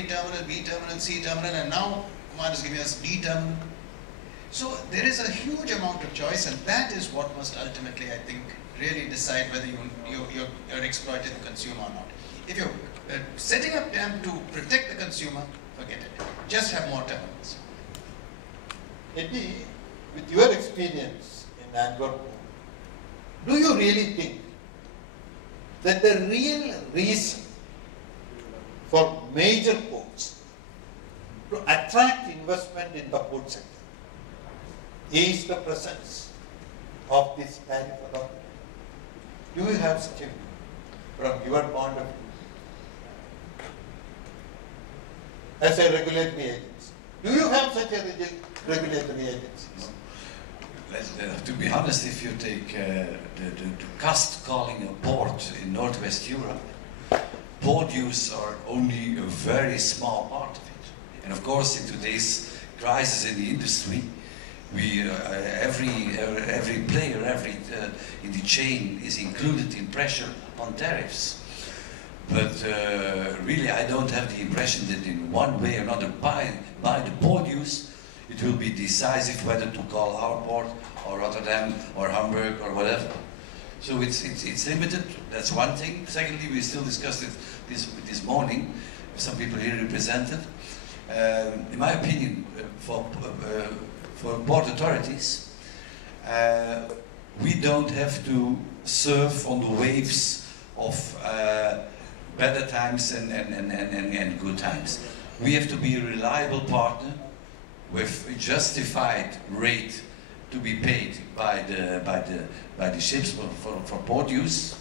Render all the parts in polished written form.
A terminal, B terminal, C terminal, and now Kumar is giving us D terminal. So there is a huge amount of choice, and that is what must ultimately, I think, really decide whether you're exploiting the consumer or not. If you're setting up TAM to protect the consumer, forget it. Just have more terminals. Eddie, with your experience in Antwerp, do you really think that the real reason for major ports to attract investment in the port sector is the presence of this tariff authority? Do you have such a view from your point of view as a regulatory agency? Do you have such a regulatory agencies? To be honest, if you take the cost calling a port in Northwest Europe, port use are only a very small part of it. And of course, in today's crisis in the industry, every player, in the chain is included in pressure on tariffs. But really, I don't have the impression that in one way or another, by the port use, it will be decisive whether to call our port or Rotterdam or Hamburg or whatever. So it's limited. That's one thing. Secondly, we still discussed it this morning. Some people here represented. In my opinion, for port authorities, we don't have to surf on the waves of better times and good times. We have to be a reliable partner with a justified rate to be paid by the ships for port use.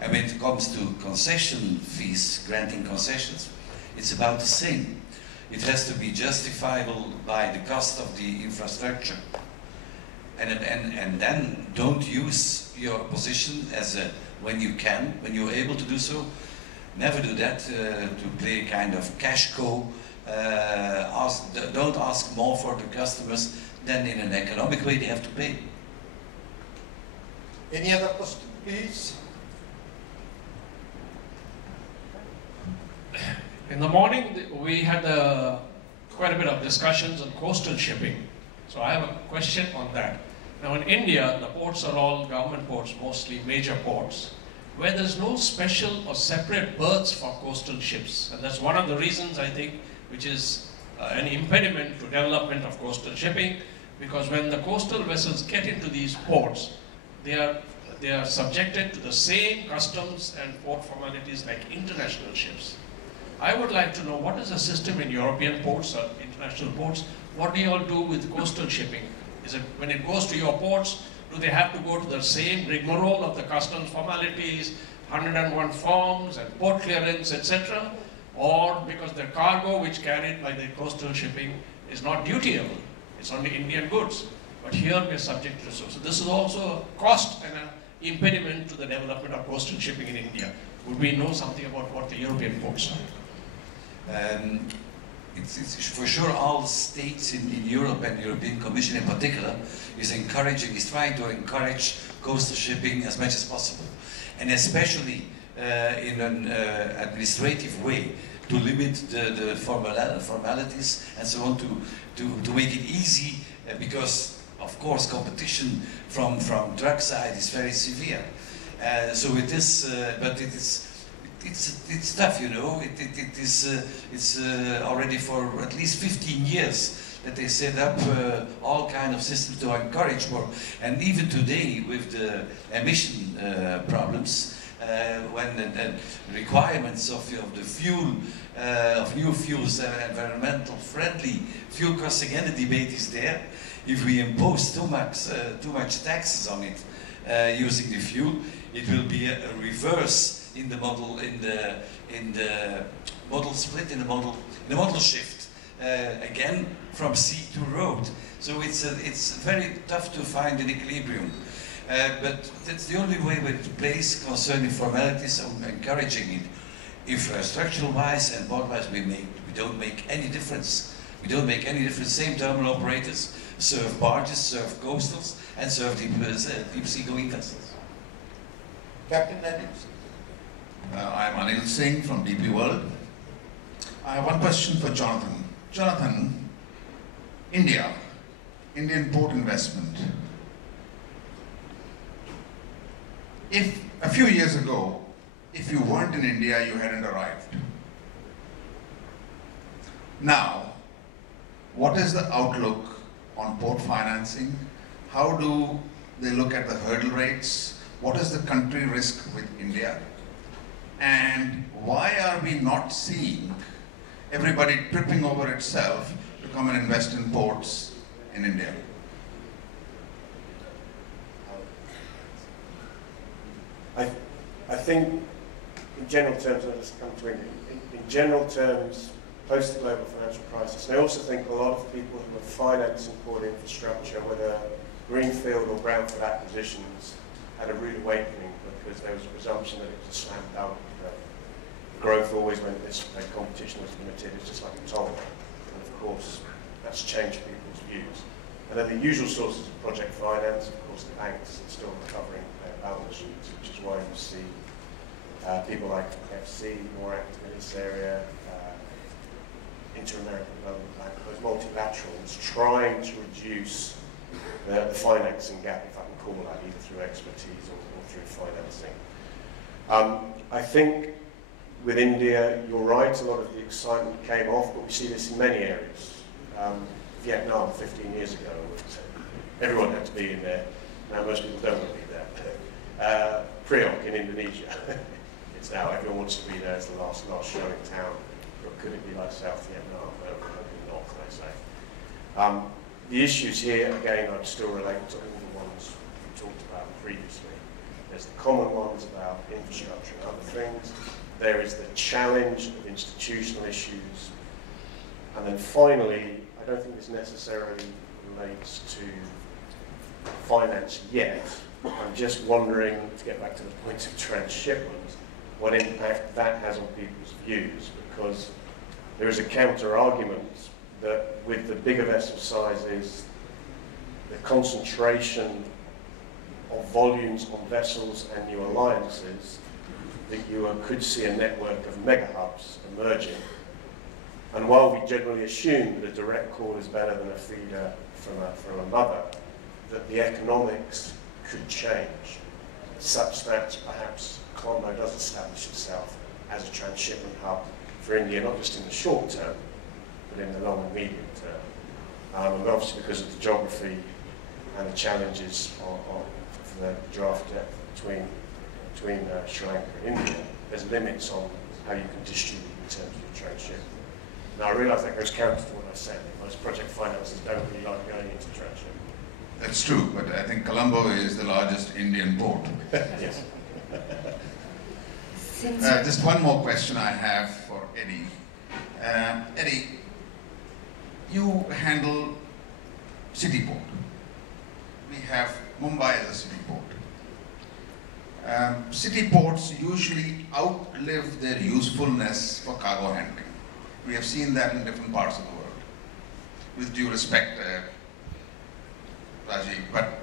And when it comes to concession fees, granting concessions, it's about the same. It has to be justifiable by the cost of the infrastructure. And then don't use your position as when you're able to do so. Never do that to play a kind of cash cow. Don't ask more for the customers than in an economic way they have to pay. Any other question, please? In the morning, we had quite a bit of discussions on coastal shipping. So I have a question on that. Now in India, the ports are all government ports, mostly major ports, where there's no special or separate berths for coastal ships. And that's one of the reasons, I think, which is an impediment to development of coastal shipping, because when the coastal vessels get into these ports, they are subjected to the same customs and port formalities like international ships. I would like to know, what is the system in European ports or international ports? What do you all do with coastal shipping? Is it, when it goes to your ports, do they have to go to the same rigmarole of the customs formalities, 101 forms and port clearance, etc.? Or because the cargo which carried by the coastal shipping is not dutiable, it's only Indian goods. But here we are subject to so. So this is also a cost and an impediment to the development of coastal shipping in India. Would we know something about what the European ports are? It's for sure all states in Europe, and the European Commission in particular is trying to encourage coastal shipping as much as possible, and especially in an administrative way to limit the formalities and so on, to make it easy, because of course competition from truck side is very severe. So it is, but it's tough, you know. It's already for at least 15 years that they set up all kind of systems to encourage more. And even today, with the emission problems, when the requirements of the fuel, of new fuels, environmental friendly fuel costs, again the debate is there. If we impose too much taxes on it, using the fuel, it will be a reverse in the model, in the model split, in the model shift, again from sea to road. So it's very tough to find an equilibrium. But that's the only way with it plays concerning formalities of encouraging it. Infrastructural wise and board wise, we don't make any difference. We don't make any difference. Same terminal operators serve barges, serve coastals, and serve deep sea going vessels. Captain Daniels. I'm Anil Singh from DP World. I have one question for Jonathan. Jonathan, India, Indian port investment. If a few years ago, if you weren't in India, you hadn't arrived. Now, what is the outlook on port financing? How do they look at the hurdle rates? What is the country risk with India? And why are we not seeing everybody tripping over itself to come and invest in ports in India? I think, in general terms, I'll just come to India. In general terms, post the global financial crisis, I also think a lot of people who are financing port infrastructure, whether greenfield or brownfield acquisitions, had a rude awakening because there was a presumption that it was a slam dunk. Growth always meant this, competition was limited, it's just like a toll. And of course, that's changed people's views. And then the usual sources of project finance, of course, the banks are still recovering their balance sheets, which is why you see people like FC more active in this area, Inter-American Development Bank, those multilaterals trying to reduce the financing gap, if I can call that, either through expertise or through financing. I think with India, you're right, a lot of the excitement came off, but we see this in many areas. Vietnam 15 years ago, everyone had to be in there. Now most people don't want to be there. Priok in Indonesia, it's now everyone wants to be there as the last show in town. But could it be like South Vietnam? No, probably not, I say. The issues here, again, I'd still relate to all the ones we talked about previously. There's the common ones about infrastructure and other things. There is the challenge of institutional issues. And then finally, I don't think this necessarily relates to finance yet. I'm just wondering, to get back to the point of transshipment, what impact that has on people's views, because there is a counter-argument that with the bigger vessel sizes, the concentration of volumes on vessels and new alliances, that you could see a network of mega hubs emerging. And while we generally assume that a direct call is better than a feeder from a mother, that the economics could change, such that perhaps Colombo does establish itself as a transshipment hub for India, not just in the short term, but in the long and medium term. And obviously because of the geography and the challenges of the draft depth between Sri Lanka and India, there's limits on how you can distribute in terms of your transshipment. Now I realise that goes counter to what I said. Most project financiers don't really like going into transshipment. That's true, but I think Colombo is the largest Indian port. Yes. Just one more question I have for Eddie. Eddie, you handle city port. We have Mumbai as a city port. City ports usually outlive their usefulness for cargo handling. We have seen that in different parts of the world. With due respect, Rajiv, but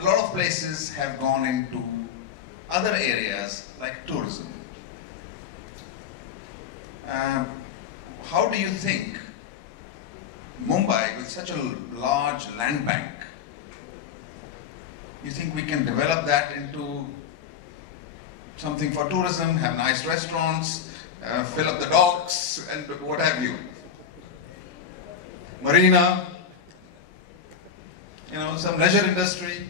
a lot of places have gone into other areas like tourism. How do you think Mumbai, with such a large land bank, you think we can develop that into something for tourism, have nice restaurants, fill up the docks, and what have you? Marina, you know, some leisure industry.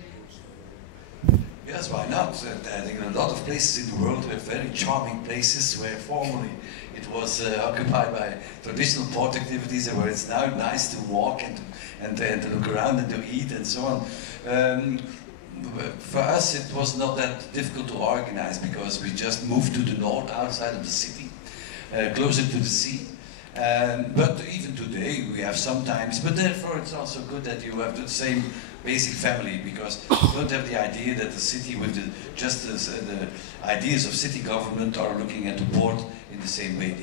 Yes, why not? I think a lot of places in the world were very charming places where formerly it was occupied by traditional port activities and where it's now nice to walk and to look around and to eat and so on. For us it was not that difficult to organize because we just moved to the north outside of the city, closer to the sea. But even today we have sometimes, but therefore it's also good that you have the same basic family, because you don't have the idea that the city with the ideas of city government are looking at the port in the same way.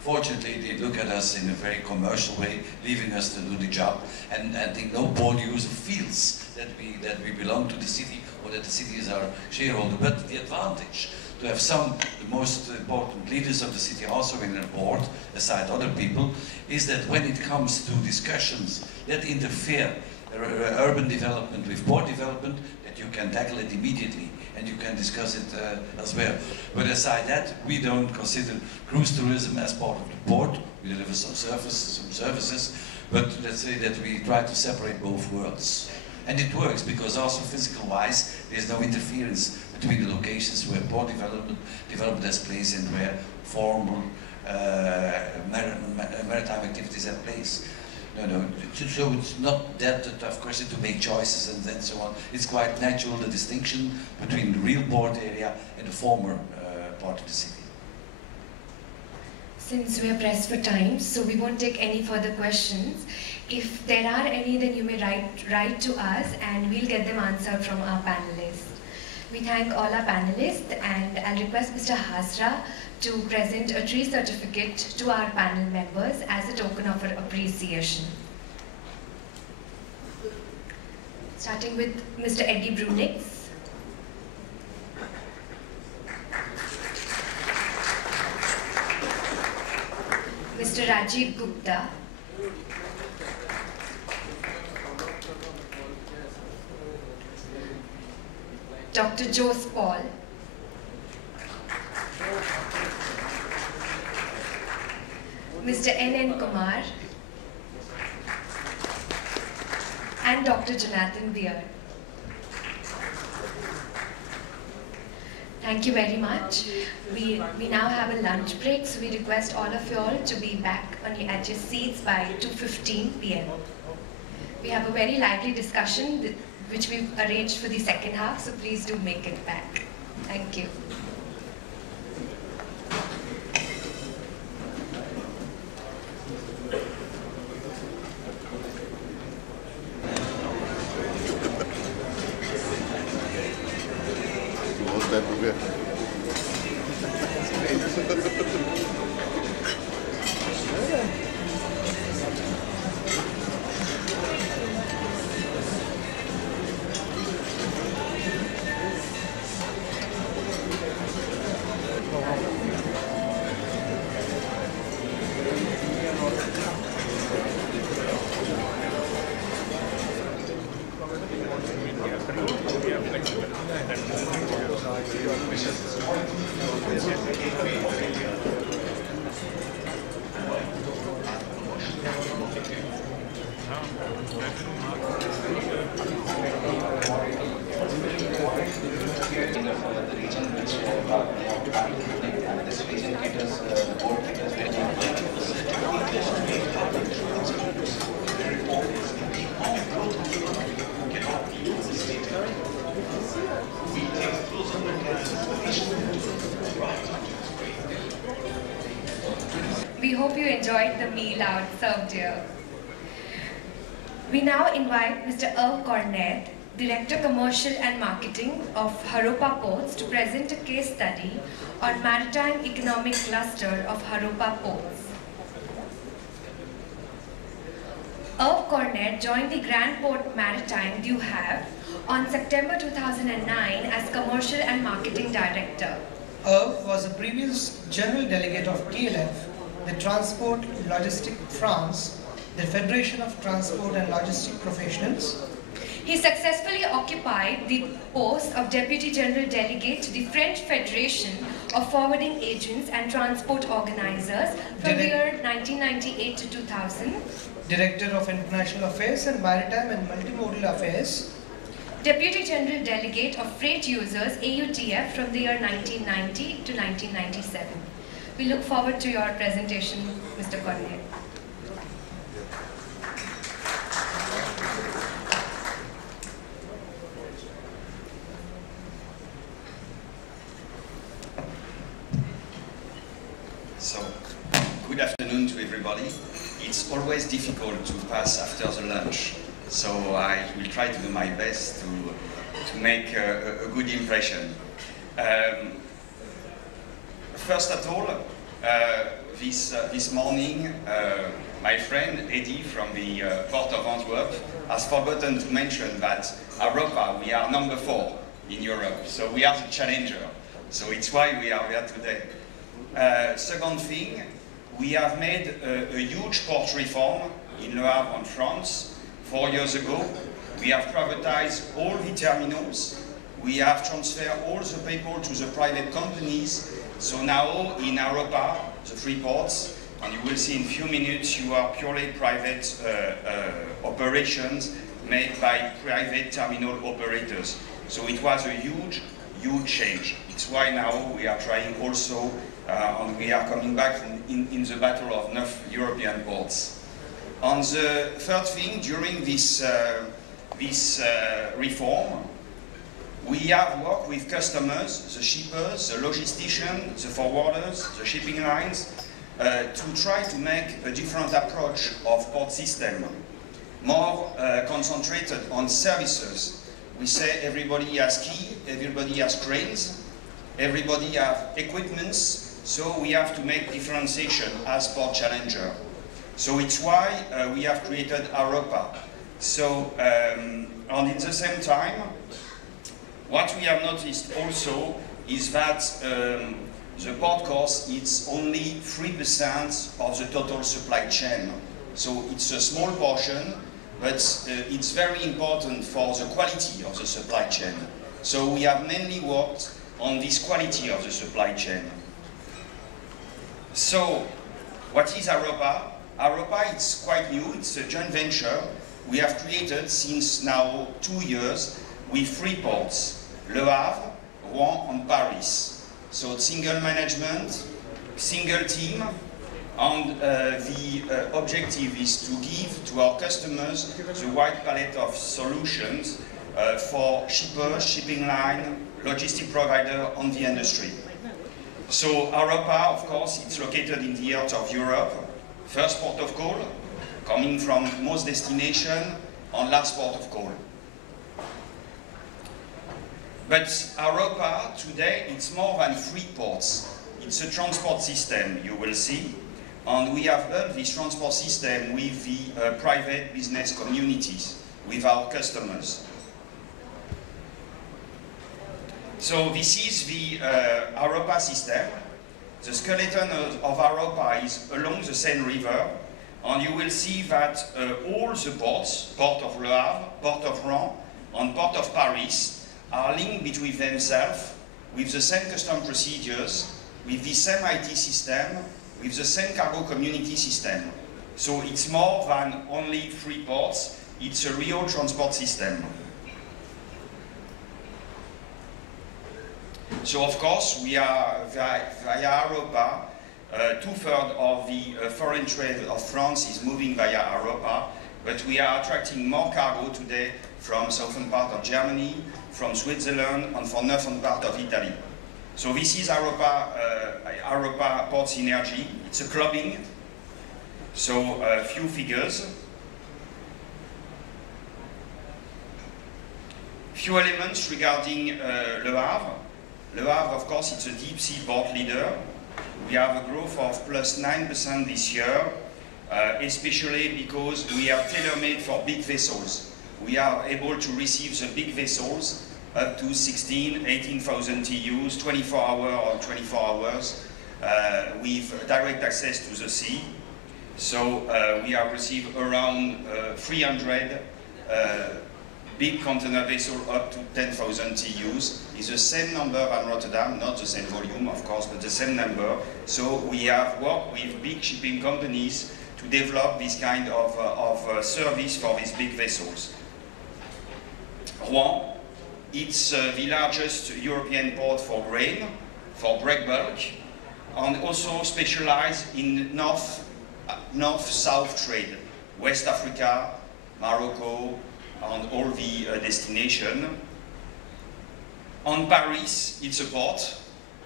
Fortunately, they look at us in a very commercial way, leaving us to do the job, and I think no port user feels that we belong to the city or that the city is our shareholder. But the advantage to have the most important leaders of the city also in a board, aside other people, is that when it comes to discussions that interfere urban development with port development, that you can tackle it immediately and you can discuss it elsewhere. But aside that, we don't consider cruise tourism as part of the port. We deliver some services, but let's say that we try to separate both worlds. And it works because also physical-wise, there's no interference between the locations where port development has place and where formal maritime activities have place. No, so it's not that a tough question to make choices and so on. It's quite natural, the distinction between the real port area and the former part of the city. Since we are pressed for time, so we won't take any further questions. If there are any, then you may write to us and we'll get them answered from our panelists. We thank all our panelists, and I'll request Mr. Hasra to present a tree certificate to our panel members as a token of our appreciation. Starting with Mr. Eddie Brunix. Mr. Rajiv Gupta. Dr. Jose Paul. Mr. N.N. Kumar. And Dr. Jonathan Beard. Thank you very much. We now have a lunch break, so we request all of you all to be back at your seats by 2:15 p.m. We have a very lively discussion which we've arranged for the second half, so please do make it back. Thank you. We hope you enjoyed the meal out served here. We now invite Mr. Irv Cornett, Director Commercial and Marketing of Haropa Ports, to present a case study on Maritime Economic Cluster of Haropa Ports. Irv Cornett joined the Grand Port Maritime du Havre on September 2009 as Commercial and Marketing Director. Irv was a previous General Delegate of TLF, the Transport Logistique France, the Federation of Transport and Logistic Professionals. He successfully occupied the post of Deputy General Delegate to the French Federation of Forwarding Agents and Transport Organizers from the year 1998 to 2000. Director of International Affairs and Maritime and Multimodal Affairs. Deputy General Delegate of Freight Users, AUTF, from the year 1990 to 1997. We look forward to your presentation, Mr. Cornett. So, good afternoon to everybody. It's always difficult to pass after the lunch, so I will try to do my best to make a good impression. First of all, this morning, my friend Eddie from the Port of Antwerp has forgotten to mention that Haropa, we are number 4 in Europe, so we are the challenger. So it's why we are there today. Second thing, we have made a huge port reform in Le Havre in France 4 years ago. We have privatized all the terminals. We have transferred all the people to the private companies. So now in Haropa, the 3 ports, and you will see in a few minutes, you are purely private operations made by private terminal operators. So it was a huge, huge change. It's why now we are trying also, and we are coming back in the battle of 9 European ports. On the third thing, during this reform, we have worked with customers, the shippers, the logisticians, the forwarders, the shipping lines, to try to make a different approach of port system, more concentrated on services. We say everybody has key, everybody has cranes, everybody has equipments, so we have to make differentiation as port challenger. So it's why we have created Haropa. So, and at the same time, what we have noticed also is that the port cost is only 3% of the total supply chain. So it's a small portion, but it's very important for the quality of the supply chain. So we have mainly worked on this quality of the supply chain. So, what is Haropa? Haropa is quite new, it's a joint venture we have created since now 2 years with 3 ports, Le Havre, Rouen and Paris. So single management, single team, and the objective is to give to our customers the wide palette of solutions for shippers, shipping line, logistic provider and the industry. So Haropa, of course, it's located in the heart of Europe, first port of call, coming from most destinations, and last port of call. But Haropa today, it's more than 3 ports. It's a transport system, you will see. And we have built this transport system with the private business communities, with our customers. So this is the Haropa system. The skeleton of Haropa is along the Seine River, and you will see that all the ports, Port of Le Havre, Port of Rouen, and Port of Paris, are linked between themselves with the same custom procedures, with the same IT system, with the same cargo community system. So it's more than only 3 ports, it's a real transport system. So of course, we are, via Haropa, 2/3 of the foreign trade of France is moving via Haropa, but we are attracting more cargo today from southern part of Germany, from Switzerland, and from northern part of Italy. So this is Haropa Port Synergy. It's a clubbing. So a few figures. Few elements regarding Le Havre. Le Havre, of course, it's a deep sea port leader. We have a growth of +9% this year, especially because we are tailor-made for big vessels. We are able to receive the big vessels up to 16, 18,000 TEUs, 24 hours, with direct access to the sea. So we have received around 300 big container vessels up to 10,000 TEUs. It's the same number as Rotterdam, not the same volume, of course, but the same number. So we have worked with big shipping companies to develop this kind of service for these big vessels. Rouen, it's the largest European port for grain, for break bulk, and also specialized in north-south trade, West Africa, Morocco, and all the destinations. On Paris, it's a port.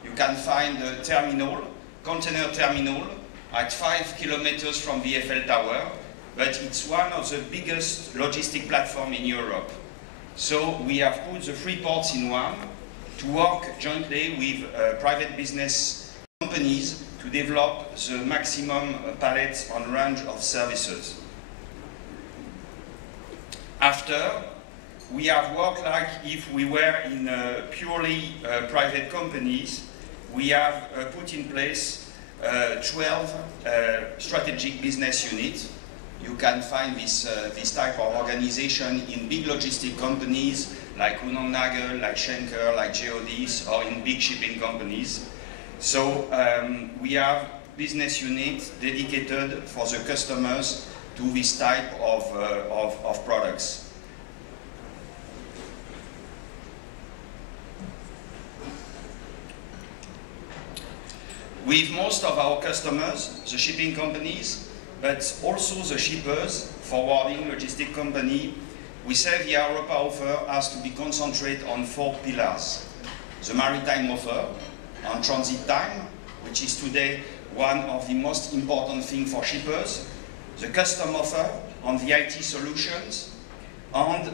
You can find a terminal, container terminal, at 5 kilometers from the Eiffel Tower, but it's one of the biggest logistic platforms in Europe. So we have put the 3 ports in one to work jointly with private business companies to develop the maximum palette and range of services. After, we have worked like if we were in purely private companies. We have put in place 12 strategic business units. You can find this type of organization in big logistic companies like Kuehne + Nagel, like Schenker, like Geodis, or in big shipping companies. So we have business units dedicated for the customers to this type of products. With most of our customers, the shipping companies, but also the shippers, forwarding, logistic company, we say the Haropa offer has to be concentrated on 4 pillars. The maritime offer, on transit time, which is today one of the most important things for shippers. The custom offer, on the IT solutions, and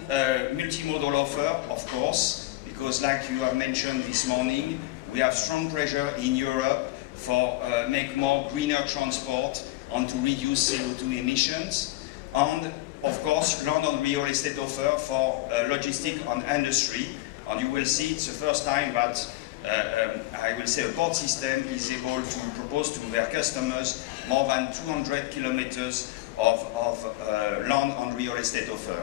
multimodal offer, of course, because like you have mentioned this morning, we have strong pressure in Europe for make more greener transport and to reduce CO2 emissions, and of course land and real estate offer for logistic and industry. And you will see it's the first time that I will say a port system is able to propose to their customers more than 200 kilometers of land and real estate offer.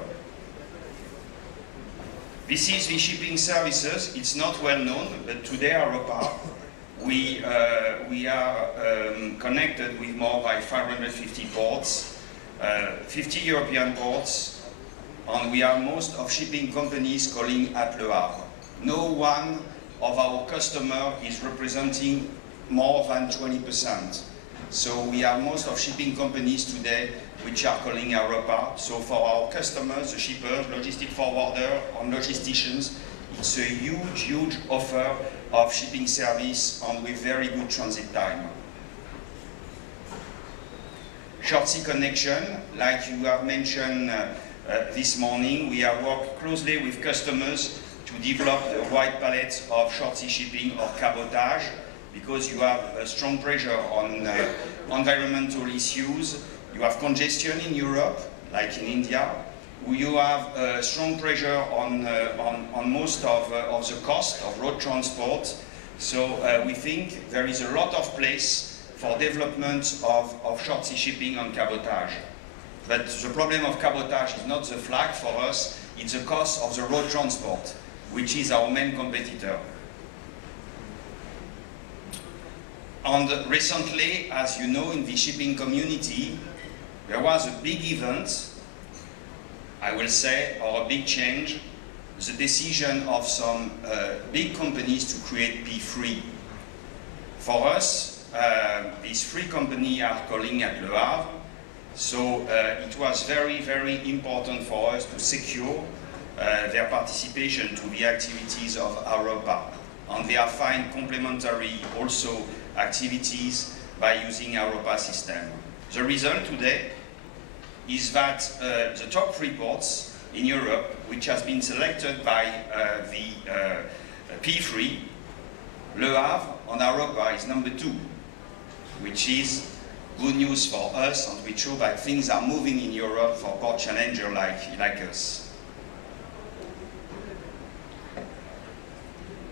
This is the shipping services. It's not well known, but today Haropa, we are connected with more than 550 ports, 50 European ports, and we are most of shipping companies calling at Le Havre. No one of our customers is representing more than 20%. So we have most of shipping companies today which are calling Haropa. So for our customers, the shippers, logistic forwarder, and logisticians, it's a huge, huge offer of shipping service and with very good transit time. Short sea connection, like you have mentioned this morning, we have worked closely with customers to develop a wide palette of short sea shipping or cabotage, because you have a strong pressure on environmental issues. You have congestion in Europe, like in India. You have strong pressure on most of the cost of road transport. So we think there is a lot of place for development of short sea shipping and cabotage. But the problem of cabotage is not the flag for us, it's the cost of the road transport, which is our main competitor. And recently, as you know, in the shipping community, there was a big event, I will say, or a big change, the decision of some big companies to create P3. For us, these 3 companies are calling at Le Havre, so it was very, very important for us to secure their participation to the activities of Haropa. And they are find complementary also activities by using Haropa system. The result today is that the top 3 ports in Europe, which has been selected by the P3, Le Havre and Haropa is number 2, which is good news for us, and we show that things are moving in Europe for port challenger like us.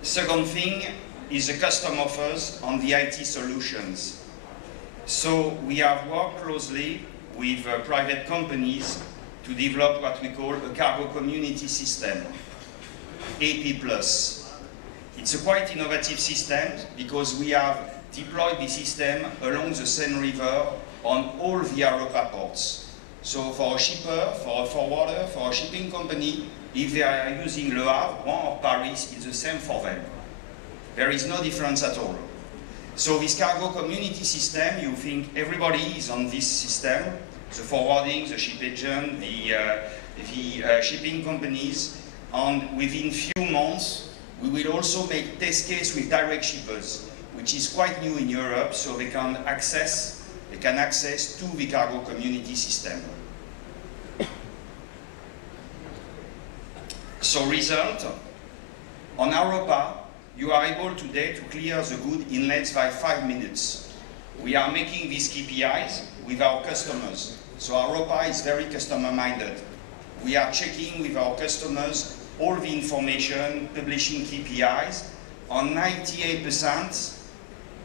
Second thing is the custom offers on the IT solutions. So we have worked closely with private companies to develop what we call a cargo community system, AP+. It's a quite innovative system because we have deployed the system along the Seine River on all the Haropa ports. So for a shipper, for a forwarder, for a shipping company, if they are using Le Havre, Rouen or Paris, it's the same for them. There is no difference at all. So this cargo community system, you think everybody is on this system, the forwarding, the ship agent, the shipping companies, and within few months, we will also make test case with direct shippers, which is quite new in Europe, so they can access to the cargo community system. So result, on Haropa, you are able today to clear the good inlets by 5 minutes. We are making these KPIs with our customers. So Haropa is very customer-minded. we are checking with our customers all the information, publishing KPIs, and 98%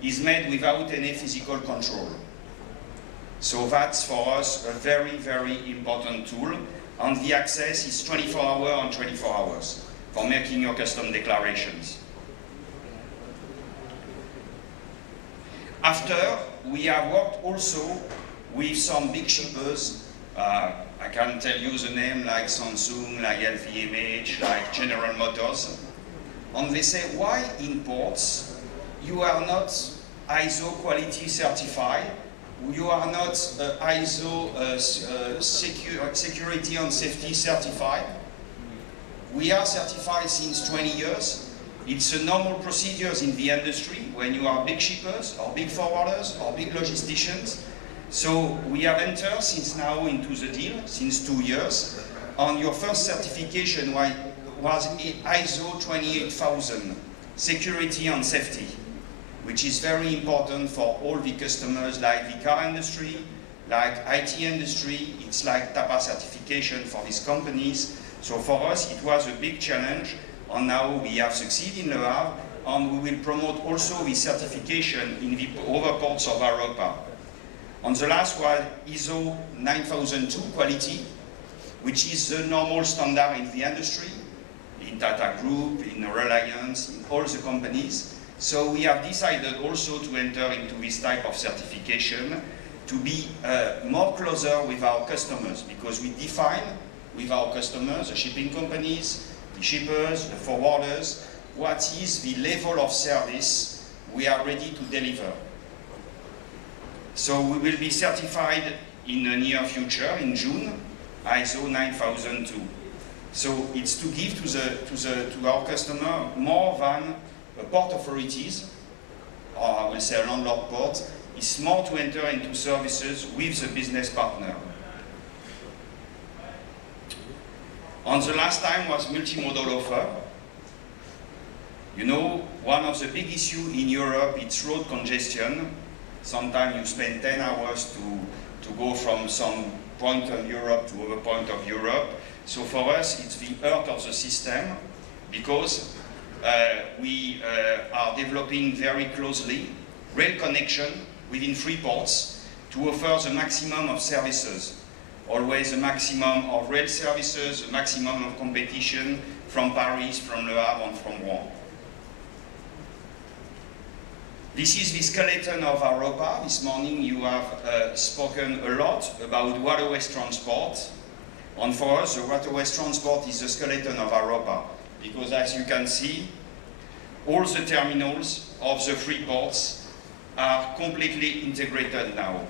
is made without any physical control. So that's for us a very, very important tool. And the access is 24 hours on 24 hours for making your custom declarations. After, we have worked also with some big shippers. I can tell you the name, like Samsung, like LVMH, like General Motors. And they say, why in ports you are not ISO quality certified, you are not ISO security and safety certified? We are certified since 20 years. It's a normal procedure in the industry when you are big shippers or big forwarders or big logisticians. So we have entered since now into the deal, since 2 years. And your first certification was ISO 28000, security and safety, which is very important for all the customers like the car industry, like IT industry. It's like TAPA certification for these companies. So for us, it was a big challenge. And now we have succeeded in Le Havre, and we will promote also the certification in the other ports of Haropa. And the last one, ISO 9002 quality, which is the normal standard in the industry, in Tata Group, in Reliance, in all the companies. So we have decided also to enter into this type of certification to be more closer with our customers, because we define with our customers, the shipping companies, the shippers, the forwarders, what is the level of service we are ready to deliver. So we will be certified in the near future, in June, ISO 9002. So it's to give to our customer more than port authorities, or I will say a landlord port. It's more to enter into services with the business partner. And the last time was multimodal offer. You know, one of the big issues in Europe is road congestion. Sometimes you spend 10 hours to go from some point of Europe to other point of Europe. So for us, it's the heart of the system, because we are developing very closely rail connection within 3 ports to offer the maximum of services. Always a maximum of rail services, a maximum of competition from Paris, from Le Havre, and from Rouen. This is the skeleton of Haropa. This morning you have spoken a lot about waterways transport. And for us, the waterways transport is the skeleton of Haropa, because as you can see, all the terminals of the 3 ports are completely integrated now.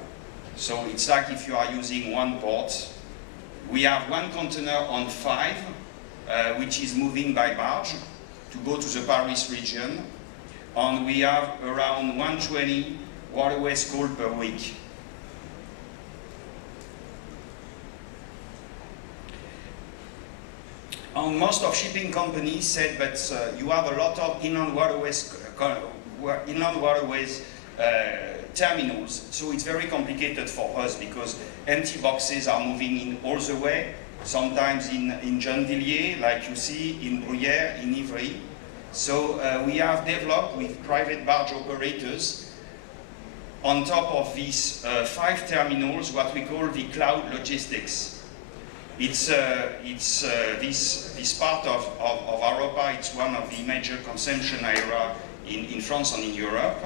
So it's like if you are using one port. We have 1 container on 5, which is moving by barge to go to the Paris region. And we have around 120 waterways calls per week. And most of shipping companies said that you have a lot of inland waterways terminals, so it's very complicated for us, because empty boxes are moving in all the way, sometimes in Gennevilliers, like you see, in Bruyères, in Ivry. So we have developed with private barge operators, on top of these 5 terminals, what we call the cloud logistics. It's this part of Haropa. It's one of the major consumption area in France and in Europe.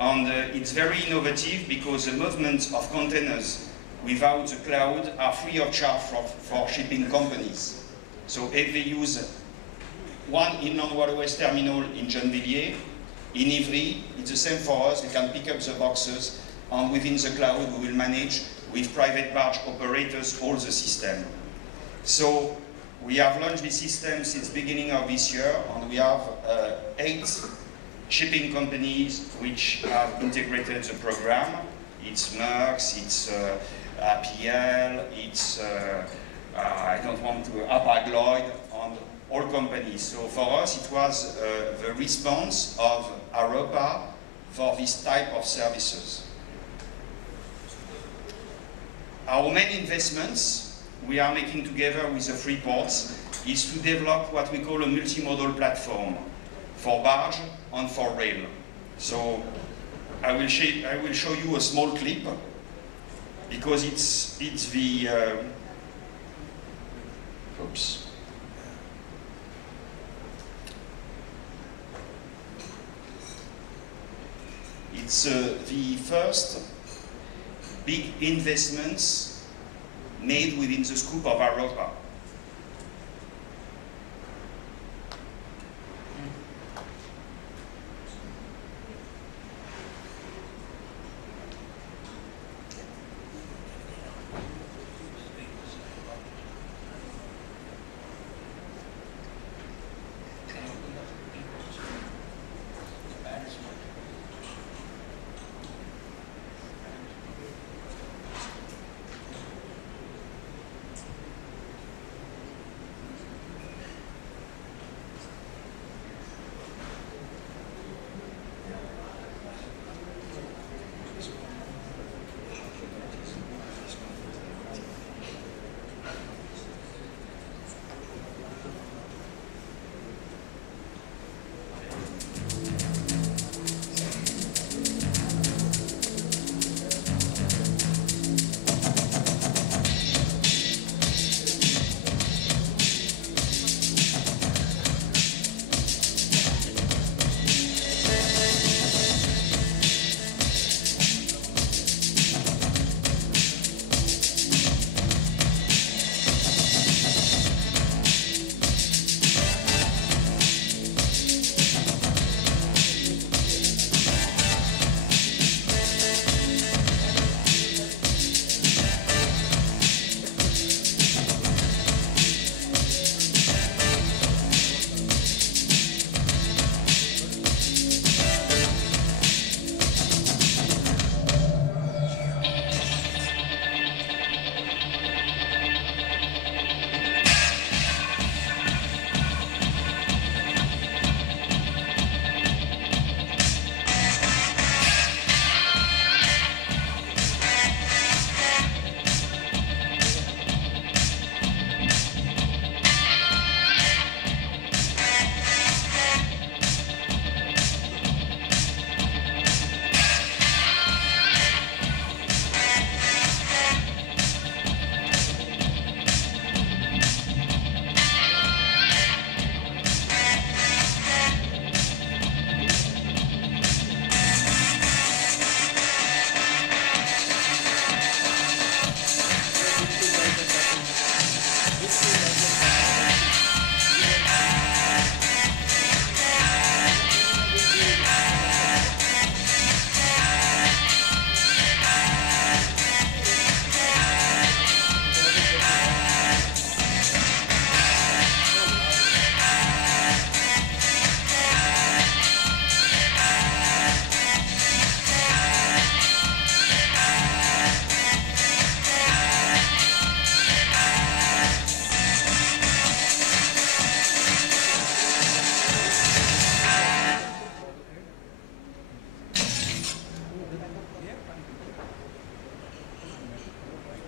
And it's very innovative, because the movement of containers without the cloud are free of charge for shipping companies. So if they use one inland waterways terminal in Gennevilliers, in Ivry, it's the same for us. They can pick up the boxes, and within the cloud we will manage with private barge operators all the system. So we have launched this system since the beginning of this year, and we have 8 shipping companies which have integrated the program. It's Maersk, it's APL, it's I don't want to Hapag-Lloyd, and all companies. So for us, it was the response of Haropa for this type of services. Our main investments we are making together with the free ports is to develop what we call a multimodal platform for barge and for rail. So I will show you a small clip because it's the oops. It's the first big investments made within the scope of Haropa.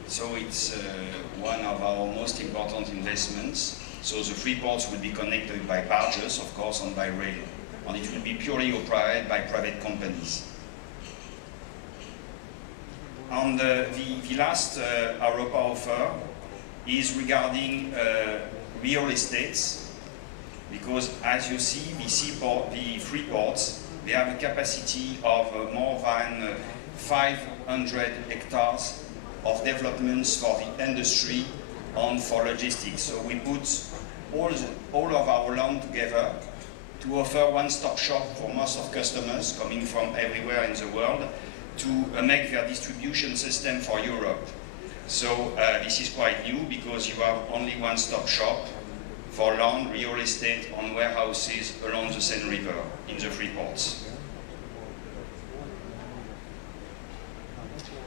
So it's one of our most important investments. So the free ports will be connected by barges, of course, and by rail. And it will be purely operated by private companies. And the last Haropa offer is regarding real estates, because as you see, the free ports, they have a capacity of more than 500 hectares of developments for the industry and for logistics. So we put all of our land together to offer one-stop shop for most of customers coming from everywhere in the world to make their distribution system for Europe. So this is quite new because you have only one-stop shop for land, real estate and warehouses along the Seine River in the free ports.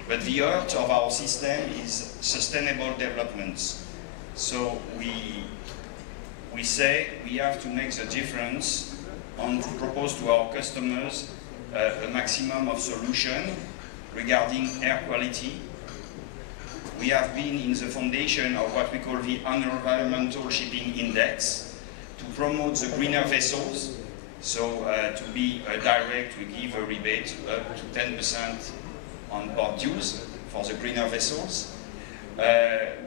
But the heart of our system is sustainable developments. So we say we have to make the difference and to propose to our customers a maximum of solution regarding air quality, we have been in the foundation of what we call the Environmental Shipping Index to promote the greener vessels. So to be direct, we give a rebate up to 10% on port dues for the greener vessels.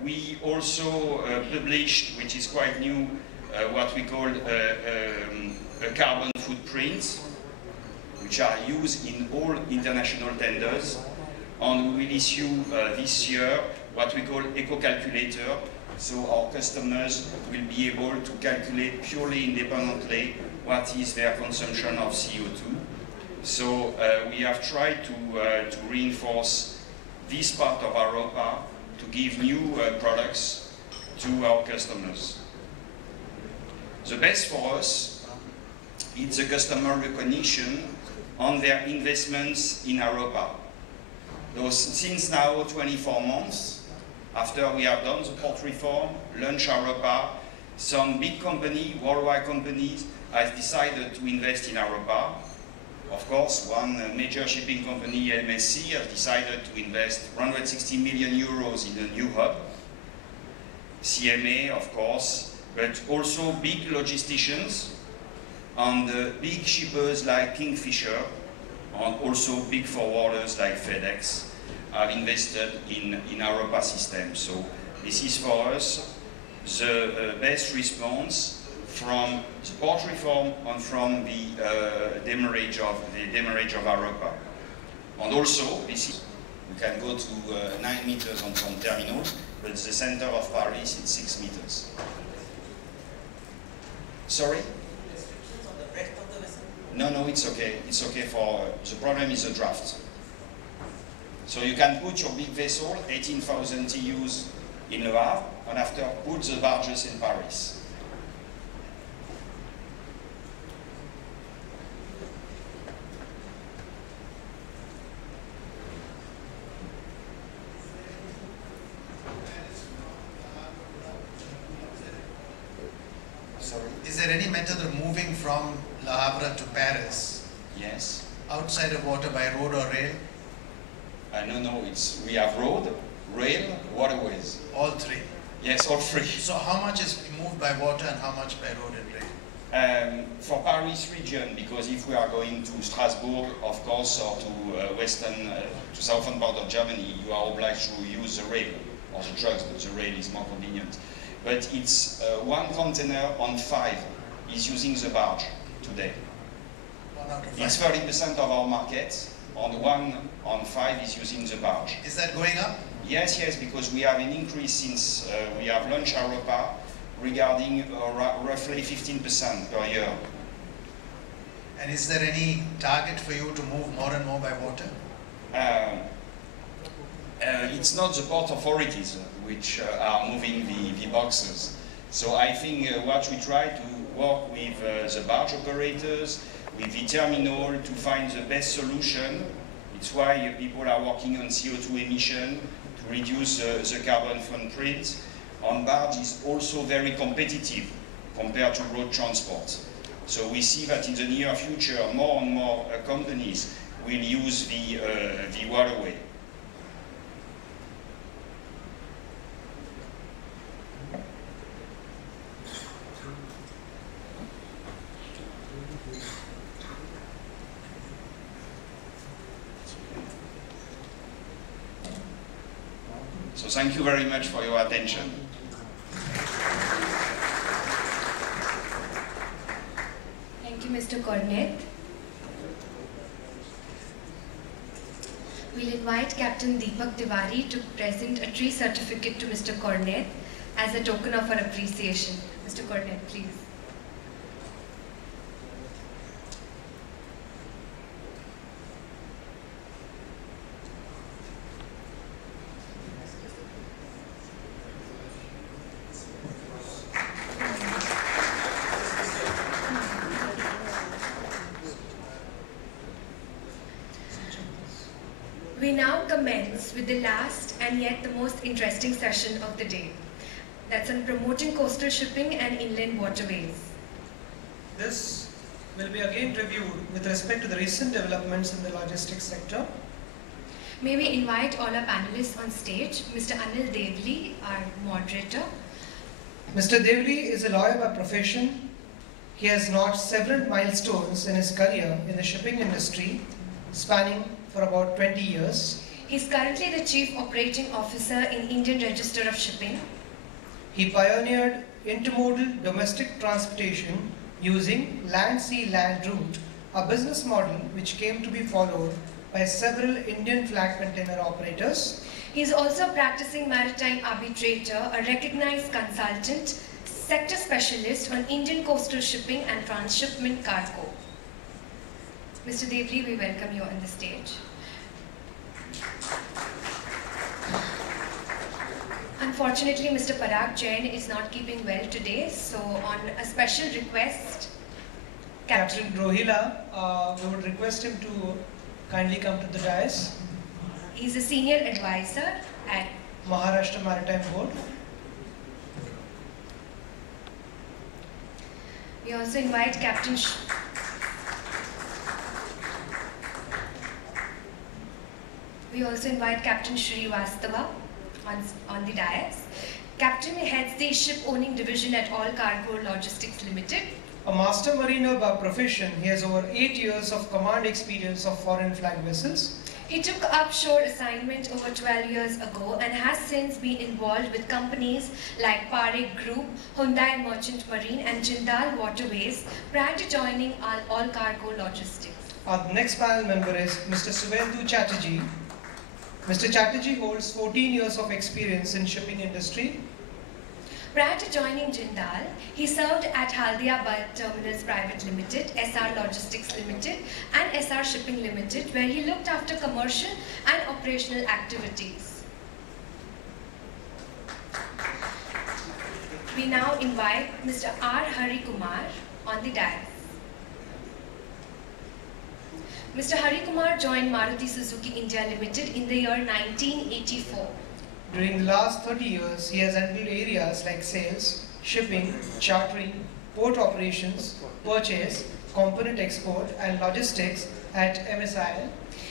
We also published, which is quite new, what we call a carbon footprint, which are used in all international tenders. And we will issue this year what we call eco-calculator, so our customers will be able to calculate purely independently what is their consumption of CO2. So we have tried to reinforce this part of Haropa to give new products to our customers. The best for us, it's a customer recognition on their investments in Haropa. Since now 24 months, after we have done the port reform, launched Haropa, some big companies, worldwide companies, have decided to invest in Haropa. Of course, one major shipping company, MSC, has decided to invest 160 million euros in a new hub. CMA, of course, but also big logisticians and big shippers like Kingfisher, and also big forwarders like FedEx have invested in Haropa system. So this is for us the best response from the port reform and from the demurrage of Haropa. And also, this is, we can go to 9 meters on some terminals, but the center of Paris is 6 meters. Sorry? No, it's okay. It's okay for, the problem is the draft. So you can put your big vessel, 18,000 TEUs in Le Havre, and after put the barges in Paris. Sorry. Is there any method of moving from Le Havre to Paris? Yes. Outside of water by road or rail? No, we have road, rail, waterways. All three? Yes, all three. So how much is moved by water and how much by road and rail? For Paris region, because if we are going to Strasbourg, of course, or to to southern part of Germany, you are obliged to use the rail or the trucks, but the rail is more convenient. But it's 1 container on 5 is using the barge today. 1 out of 5. It's 30% of our market. On 1 on 5 is using the barge. Is that going up? Yes, because we have an increase since we have launched Haropa regarding roughly 15% per year. And is there any target for you to move more and more by water? It's not the port authorities which are moving the boxes. So I think what we try to work with the barge operators, with the terminal to find the best solution. It's why people are working on CO2 emission to reduce the carbon footprint. On barge is also very competitive compared to road transport. So we see that in the near future, more and more companies will use the waterway. So thank you very much for your attention. Thank you, Mr. Cornet. We'll invite Captain Deepak Tiwari to present a tree certificate to Mr. Cornet as a token of our appreciation. Mr. Cornet, please. We now commence with the last and yet the most interesting session of the day. That's on promoting coastal shipping and inland waterways. This will be again reviewed with respect to the recent developments in the logistics sector. May we invite all our panelists on stage. Mr. Anil Devli, our moderator. Mr. Devli is a lawyer by profession. He has notched several milestones in his career in the shipping industry, spanning for about 20 years. He is currently the Chief Operating Officer in Indian Register of Shipping. He pioneered intermodal domestic transportation using land-sea-land route, a business model which came to be followed by several Indian flag container operators. He is also a practicing maritime arbitrator, a recognized consultant, sector specialist on Indian coastal shipping and transshipment cargo. Mr. Devli, we welcome you on the stage. Unfortunately, Mr. Parag Jain is not keeping well today, so on a special request, Captain Rohila, we would request him to kindly come to the dais. He's a senior advisor at Maharashtra Maritime Board. We also invite Captain Shrivastava on the dais. Captain heads the ship owning division at All Cargo Logistics Limited. A master mariner by profession, he has over 8 years of command experience of foreign flag vessels. He took up shore assignment over 12 years ago and has since been involved with companies like Parekh Group, Hyundai Merchant Marine and Jindal Waterways prior to joining All Cargo Logistics. Our next panel member is Mr. Suvendu Chatterjee. Mr. Chatterjee holds 14 years of experience in shipping industry. Prior to joining Jindal, he served at Haldia Bulk Terminals Private Limited, SR Logistics Limited and SR Shipping Limited, where he looked after commercial and operational activities. We now invite Mr. R. Hari Kumar on the dais. Mr. Hari Kumar joined Maruti Suzuki India Limited in the year 1984. During the last 30 years, he has handled areas like sales, shipping, chartering, port operations, purchase, component export and logistics at MSIL.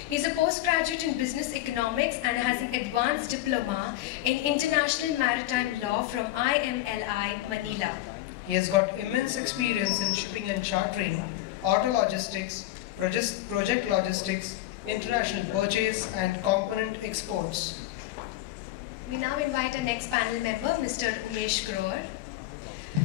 He is a postgraduate in business economics and has an advanced diploma in international maritime law from IMLI, Manila. He has got immense experience in shipping and chartering, auto logistics, project logistics, international purchase and component exports. We now invite our next panel member, Mr. Umesh Grover.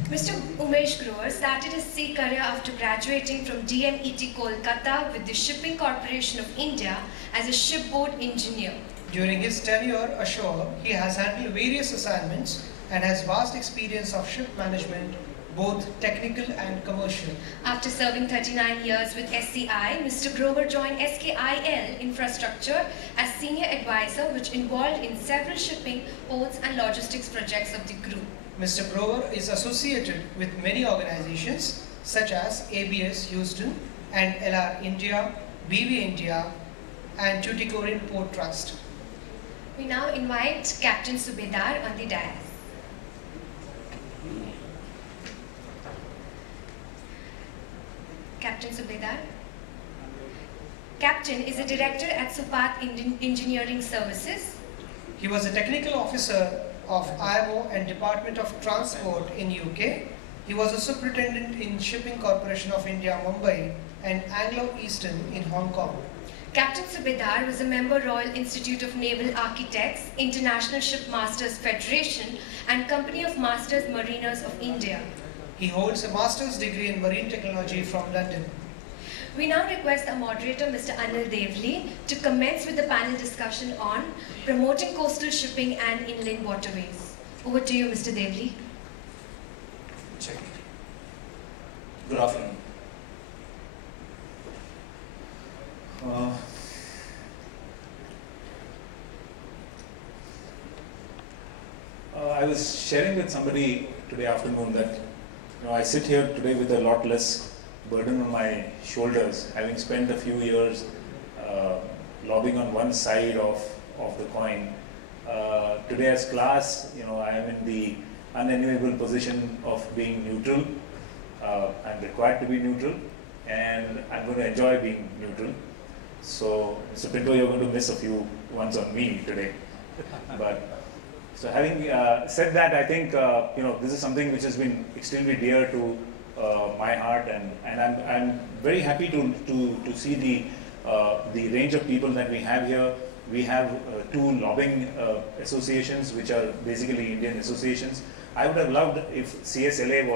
Mr. Umesh Grover started his sea career after graduating from DMET Kolkata with the Shipping Corporation of India as a shipboard engineer. During his tenure ashore, he has handled various assignments and has vast experience of ship management, both technical and commercial. After serving 39 years with SCI, Mr. Grover joined SKIL Infrastructure as senior advisor, which involved in several shipping, ports and logistics projects of the group. Mr. Grover is associated with many organizations such as ABS Houston and LR India, BV India and Tuticorin Port Trust. We now invite Captain Subedar on the dais. Captain Subedar. Captain is a director at Supat Engineering Services. He was a technical officer of IMO and Department of Transport in UK. He was a superintendent in Shipping Corporation of India, Bombay and Anglo-Eastern in Hong Kong. Captain Subedar was a member Royal Institute of Naval Architects, International Shipmasters Federation and Company of Masters Mariners of India. He holds a master's degree in marine technology from London. We now request our moderator, Mr. Anil Devli, to commence with the panel discussion on promoting coastal shipping and inland waterways. Over to you, Mr. Devli. Check. Good afternoon. I was sharing with somebody today afternoon that I sit here today with a lot less burden on my shoulders, having spent a few years lobbying on one side of the coin. Today as class, I am in the unenviable position of being neutral. I'm required to be neutral and I'm going to enjoy being neutral. So, Mr. Pinto, you're going to miss a few one's on me today. But so having said that, I think this is something which has been extremely dear to my heart, and I'm very happy to see the range of people that we have here. We have two lobbying associations, which are basically Indian associations. I would have loved if CSLA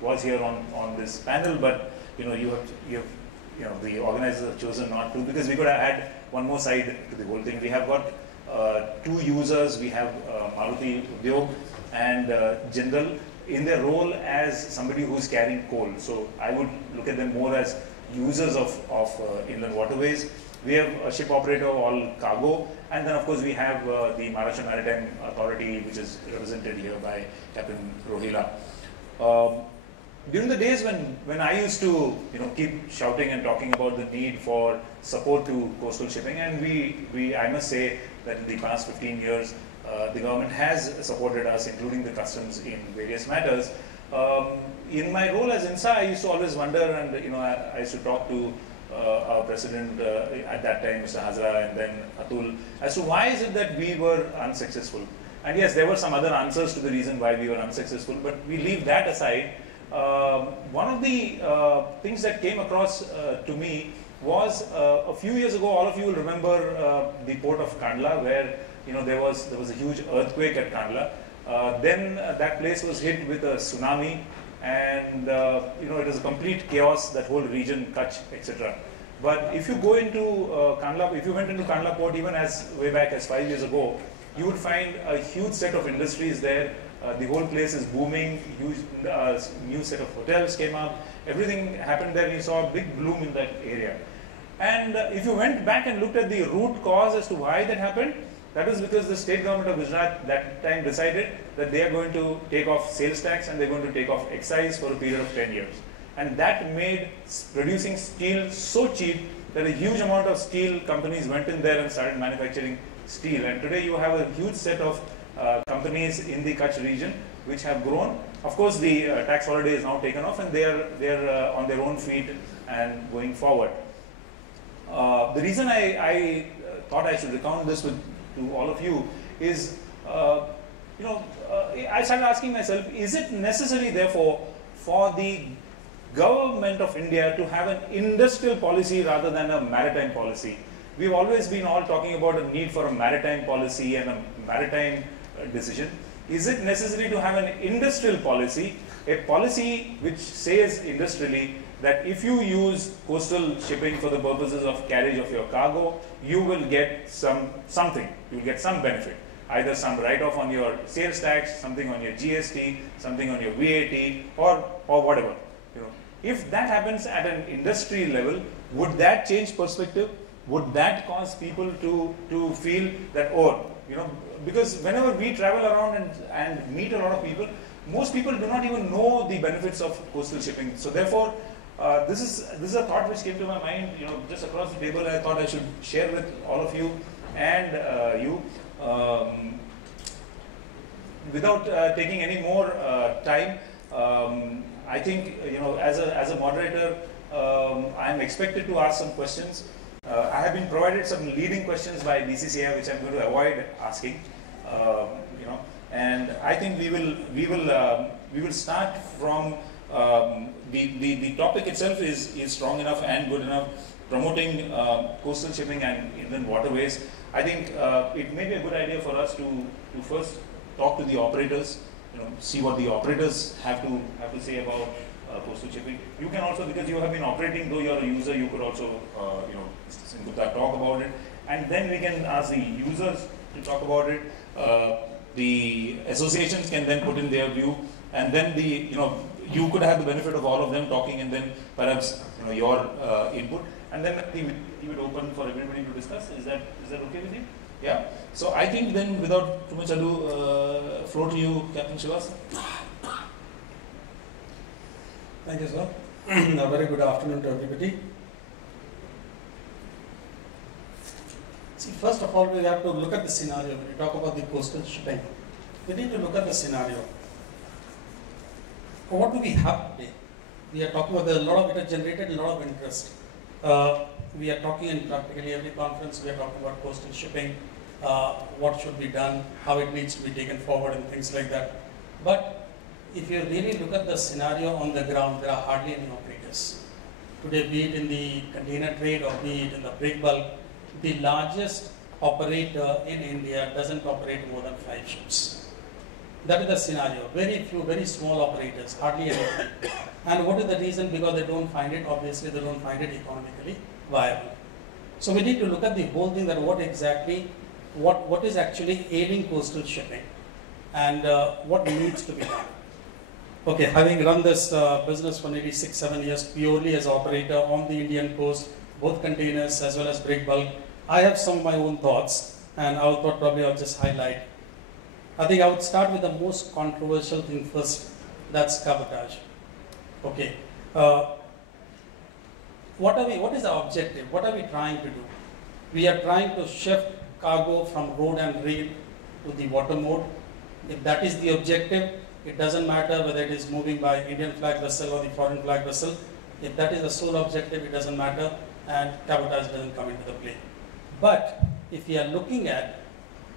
was here on this panel, but the organizers have chosen not to, because we could have had one more side to the whole thing. We have got two users. We have Maruti Udyog and Jindal in their role as somebody who's carrying coal. So I would look at them more as users of inland waterways. We have a ship operator, all cargo, and then of course we have the Maharashtra Maritime Authority, which is represented here by Captain Rohila. During the days when I used to keep shouting and talking about the need for support to coastal shipping, and I must say that in the past 15 years the government has supported us, including the customs, in various matters. In my role as INSA, I used to always wonder, and I used to talk to our president at that time, Mr. Hazra, and then Atul, as to why is it that we were unsuccessful. And yes, there were some other answers to the reason why we were unsuccessful, but we leave that aside. One of the things that came across to me was a few years ago. All of you will remember the port of Kandla, where there was a huge earthquake at Kandla. Then that place was hit with a tsunami, and it was a complete chaos, that whole region, Kutch, etc. But if you go into Kandla, if you went into Kandla port even as way back as 5 years ago, you would find a huge set of industries there. The whole place is booming. Huge new set of hotels came up. Everything happened there. You saw a big bloom in that area. And if you went back and looked at the root cause as to why that happened, that is because the state government of Gujarat that time decided that they are going to take off sales tax and they are going to take off excise for a period of 10 years. And that made producing steel so cheap that a huge amount of steel companies went in there and started manufacturing steel. And today you have a huge set of companies in the Kutch region which have grown. Of course, the tax holiday is now taken off, and they are on their own feet and going forward. The reason I thought I should recount this to all of you is, I started asking myself, is it necessary, therefore, for the government of India to have an industrial policy rather than a maritime policy? We've always been all talking about a need for a maritime policy and a maritime decision. Is it necessary to have an industrial policy, a policy which says industrially that if you use coastal shipping for the purposes of carriage of your cargo, you will get something, you will get some benefit, either some write-off on your sales tax, something on your GST, something on your VAT, or whatever. If that happens at an industry level, would that change perspective? Would that cause people to feel that, because whenever we travel around and meet a lot of people, most people do not even know the benefits of coastal shipping. So therefore, this is a thought which came to my mind, just across the table. I thought I should share with all of you and you. Without taking any more time, I think, as a moderator, I am expected to ask some questions. I have been provided some leading questions by BCCI, which I'm going to avoid asking. And I think we will start from the topic itself is strong enough and good enough, promoting coastal shipping and inland waterways. I think it may be a good idea for us to first talk to the operators, see what the operators have to say about coastal shipping. You can also, because you have been operating, though you're a user, you could also talk about it, and then we can ask the users to talk about it. The associations can then put in their view, and then you could have the benefit of all of them talking, and then perhaps your input, and then leave it open for everybody to discuss. Is that okay with you? Yeah. So I think then, without too much ado, floor to you, Captain Shivas. Thank you, sir. A very good afternoon to everybody. See, first of all, we have to look at the scenario. When we talk about the coastal shipping, we need to look at the scenario. What do we have today? We are talking about a lot of it has generated a lot of interest. we are talking in practically every conference, we are talking about coastal shipping, what should be done, how it needs to be taken forward and things like that. But if you really look at the scenario on the ground, there are hardly any operators. Today, be it in the container trade or be it in the break bulk, the largest operator in India doesn't operate more than 5 ships. That is the scenario. Very few, very small operators, hardly anything. And what is the reason? Because they don't find it, obviously they don't find it economically viable. So we need to look at the whole thing, that what is actually ailing coastal shipping and what needs to be done. Okay, having run this business for nearly 6-7 years purely as operator on the Indian coast, both containers as well as break bulk, I have some of my own thoughts, and I thought probably I'll just highlight. I think I would start with the most controversial thing first, that's cabotage. Okay, what is the objective? What are we trying to do? We are trying to shift cargo from road and rail to the water mode. If that is the objective, it doesn't matter whether it is moving by Indian flag vessel or the foreign flag vessel. If that is the sole objective, it doesn't matter, and cabotage doesn't come into the play. But if we are looking at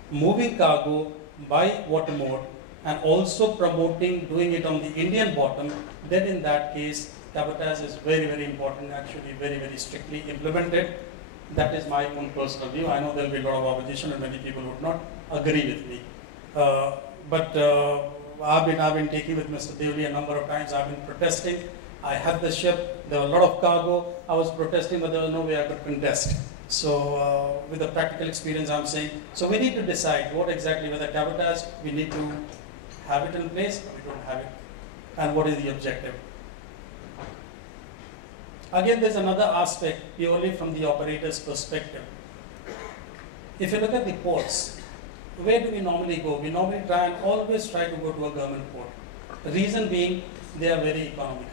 moving cargo by water mode and also promoting doing it on the Indian bottom, then in that case, cabotage is very, very important, actually very, very strictly implemented. That is my own personal view. I know there will be a lot of opposition and many people would not agree with me. But I've been taking with Mr. Devli a number of times. I've been protesting. I had the ship, there was a lot of cargo. I was protesting, but there was no way I could contest. So with the practical experience, I'm saying, so we need to decide what exactly, whether cabotage, we need to have it in place or we don't have it, and what is the objective. Again, there's another aspect purely from the operator's perspective. If you look at the ports, where do we normally go? We normally always try to go to a government port. The reason being, they are very economical.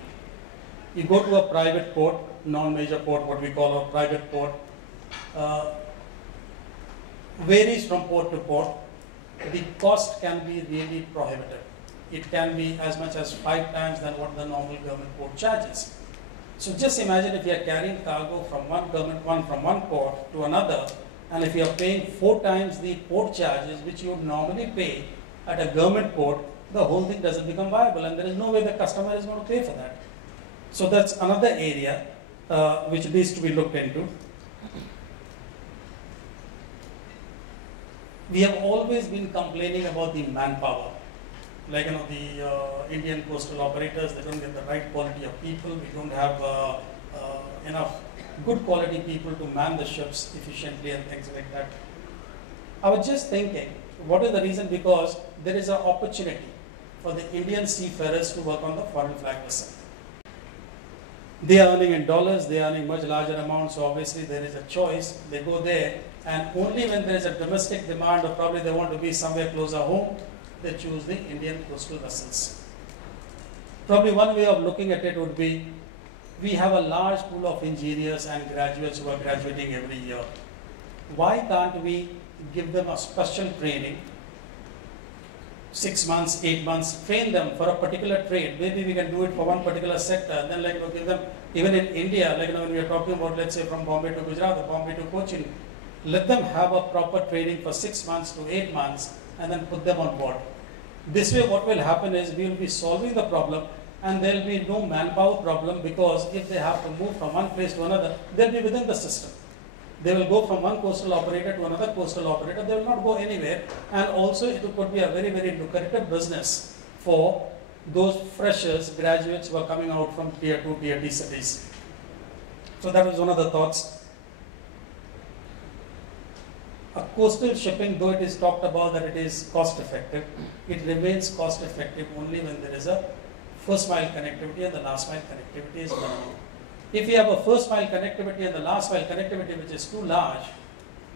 You go to a private port, non-major port, what we call a private port, varies from port to port. The cost can be really prohibitive. It can be as much as 5 times than what the normal government port charges. So just imagine if you are carrying cargo from one port to another, and if you are paying 4 times the port charges which you would normally pay at a government port, the whole thing doesn't become viable, and there is no way the customer is going to pay for that. So that's another area which needs to be looked into. We have always been complaining about the manpower. Like, the Indian coastal operators, they don't get the right quality of people. We don't have enough good quality people to man the ships efficiently and things like that. I was just thinking, what is the reason? Because there is an opportunity for the Indian seafarers to work on the foreign flag vessel. They are earning in dollars, they are earning much larger amounts, so obviously there is a choice. They go there, and only when there is a domestic demand, or probably they want to be somewhere closer home, they choose the Indian coastal vessels. Probably one way of looking at it would be, we have a large pool of engineers and graduates who are graduating every year. Why can't we give them a special training, 6 months, 8 months, train them for a particular trade? Maybe we can do it for one particular sector, and then give them, even in India, when we are talking about, let's say from Bombay to Gujarat or Bombay to Cochin, let them have a proper training for 6 months to 8 months and then put them on board. This way what will happen is we will be solving the problem, and there will be no manpower problem, because if they have to move from one place to another, they will be within the system. They will go from one coastal operator to another coastal operator. They will not go anywhere, and also it could be a very, very lucrative business for those freshers, graduates who are coming out from tier 2, tier 3 cities. So that was one of the thoughts. A coastal shipping, though it is talked about that it is cost effective, it remains cost effective only when there is a first mile connectivity and the last mile connectivity is minimal. If you have a first mile connectivity and the last mile connectivity which is too large,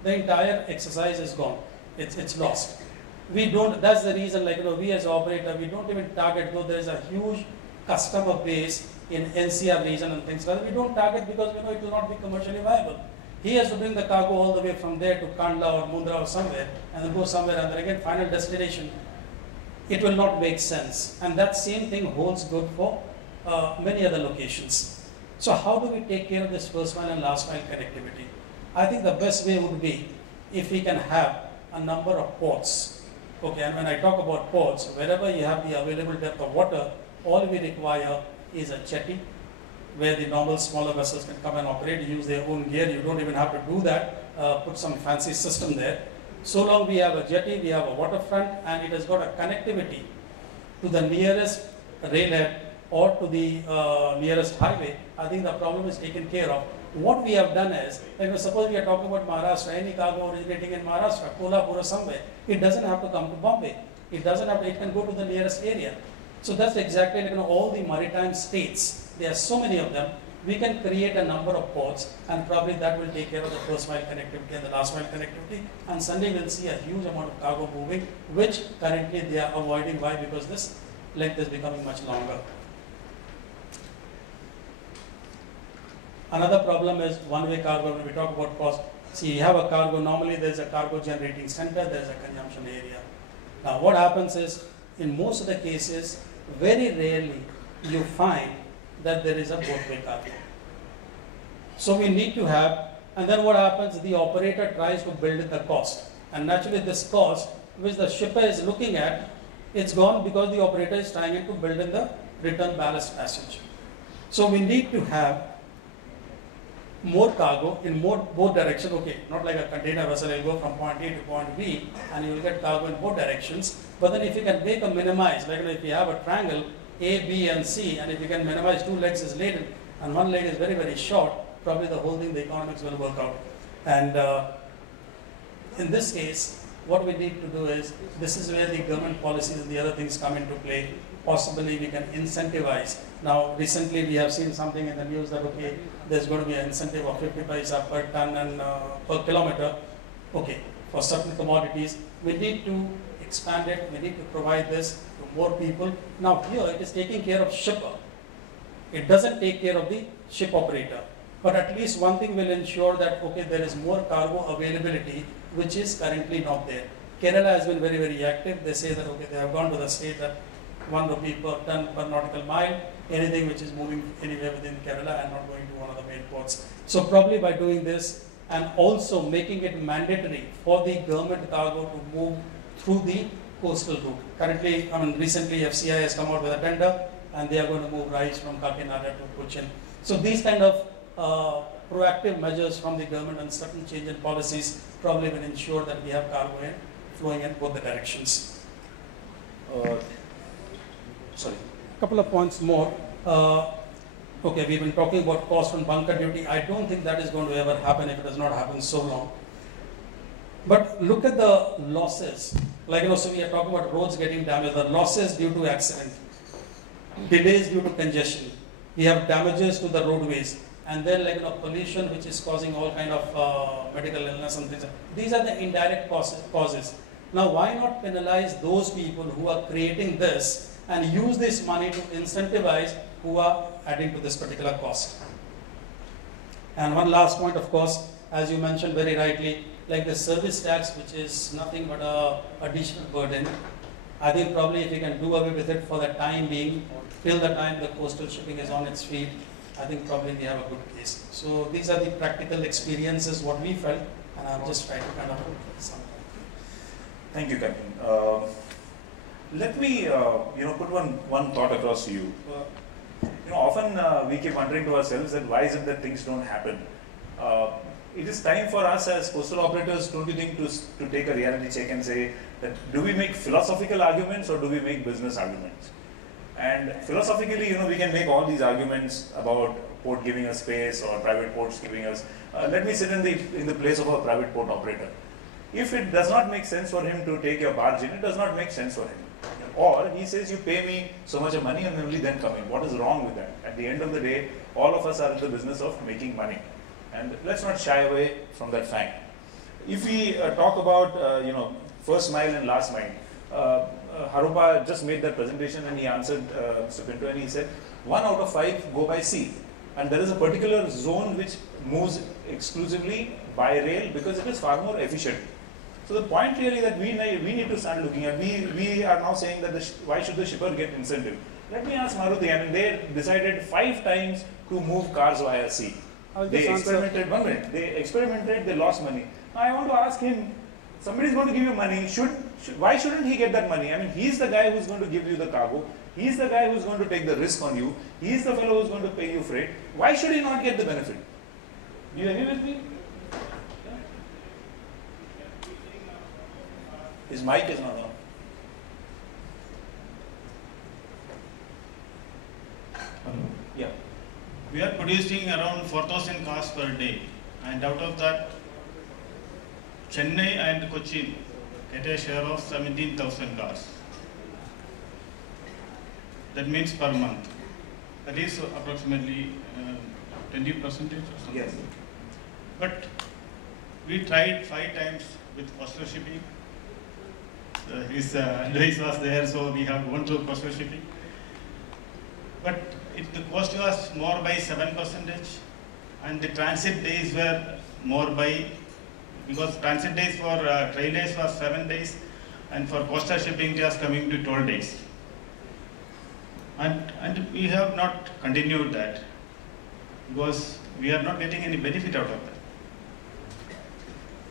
the entire exercise is gone. It's lost. We don't, that's the reason, we as operator, we don't even target, though there is a huge customer base in NCR region and things like that. We don't target because we know it will not be commercially viable. He has to bring the cargo all the way from there to Kandla or Mundra or somewhere, and then go somewhere, and then again final destination. It will not make sense. And that same thing holds good for many other locations. So how do we take care of this first mile and last mile connectivity? I think the best way would be if we can have a number of ports. Okay, and when I talk about ports, wherever you have the available depth of water, all we require is a jetty where the normal smaller vessels can come and operate, use their own gear. You don't even have to do that, put some fancy system there. So long we have a jetty, we have a waterfront, and it has got a connectivity to the nearest railhead or to the nearest highway, I think the problem is taken care of. What we have done is, like suppose we are talking about Maharashtra, any cargo originating in Maharashtra, Kolhapur or somewhere, it doesn't have to come to Bombay. It doesn't have to, it can go to the nearest area. So that's exactly like, all the maritime states, there are so many of them, we can create a number of ports and probably that will take care of the first mile connectivity and the last mile connectivity, and suddenly we'll see a huge amount of cargo moving, which currently they are avoiding. Why? Because this length is becoming much longer. Another problem is one-way cargo. When we talk about cost, see, you have a cargo, normally there's a cargo generating center, there's a consumption area. Now what happens is, in most of the cases, very rarely you find that there is a both-way cargo. So we need to have, and then what happens, the operator tries to build in the cost. And naturally this cost, which the shipper is looking at, it's gone because the operator is trying to build in the return ballast passage. So we need to have more cargo in both directions. Okay, not like a container vessel, will go from point A to point B and you will get cargo in both directions. But then if you can make a minimize, like if you have a triangle A, B and C, and if you can minimize 2 legs is laden and 1 leg is very, very short, probably the whole thing, the economics will work out. And in this case, what we need to do is, this is where the government policies and the other things come into play. Possibly we can incentivize. Now recently we have seen something in the news that okay, there's going to be an incentive of 50 paisa per ton and per kilometer. Okay, for certain commodities, we need to expand it, we need to provide this to more people. Now here it is taking care of shipper. It doesn't take care of the ship operator. But at least one thing will ensure that okay, there is more cargo availability, which is currently not there. Kerala has been very, very active. They say that okay, they have gone to the state that 1 rupee per ton per nautical mile, anything which is moving anywhere within Kerala and not going to one of the main ports. So probably by doing this and also making it mandatory for the government cargo to move through the coastal route. Currently, I mean recently FCI has come out with a tender and they are going to move rice from Kakinada to Cochin. So these kind of proactive measures from the government and certain change in policies probably will ensure that we have cargo flowing in both the directions. Sorry, a couple of points more. Okay, we've been talking about cost on bunker duty. I don't think that is going to ever happen if it does not happen so long. But look at the losses. Like so we are talking about roads getting damaged, the losses due to accident, delays due to congestion. We have damages to the roadways, and then pollution, which is causing all kind of medical illness and things. These are the indirect causes. Now, why not penalize those people who are creating this and use this money to incentivize who are adding to this particular cost? And one last point, of course, as you mentioned very rightly, like the service tax, which is nothing but a additional burden. I think probably if we can do away with it for the time being, till the time the coastal shipping is on its feet, I think probably we have a good case. So these are the practical experiences, what we felt, and I'm just trying to kind of put some. Thank you, Captain. Let me, put one thought across to you. Often we keep wondering to ourselves that why is it that things don't happen? It is time for us as coastal operators, don't you think, to take a reality check and say that do we make philosophical arguments or do we make business arguments? And philosophically, we can make all these arguments about port giving us space or private ports giving us. Let me sit in the place of a private port operator. If it does not make sense for him to take your barge in, it does not make sense for him. Or he says, you pay me so much of money and only then come in. What is wrong with that? At the end of the day, all of us are in the business of making money. And let's not shy away from that fact. If we talk about, first mile and last mile, Haropa just made that presentation and he answered Mr. Pinto and he said, 1 out of 5 go by sea. And there is a particular zone which moves exclusively by rail because it is far more efficient. So the point really that we need to start looking at, we are now saying that why should the shipper get incentive? Let me ask Maruti, I mean, they decided 5 times to move cars via sea. They experimented, one minute, they experimented, they lost money. Now I want to ask him, somebody is going to give you money, why shouldn't he get that money? I mean, he's the guy who's going to give you the cargo, he's the guy who's going to take the risk on you, he's the fellow who's going to pay you freight. Why should he not get the benefit? Do you agree with me? His mic is not on. Yeah. We are producing around 4,000 cars per day, and out of that, Chennai and Cochin get a share of 17,000 cars. That means per month. That is approximately 20% or something. Yes. But we tried 5 times with coastal shipping. His advice was there, so we have gone to coastal shipping. But the cost was more by 7%, and the transit days were more by, because transit days for trailers was 7 days, and for coastal shipping it was coming to 12 days. And we have not continued that, because we are not getting any benefit out of that.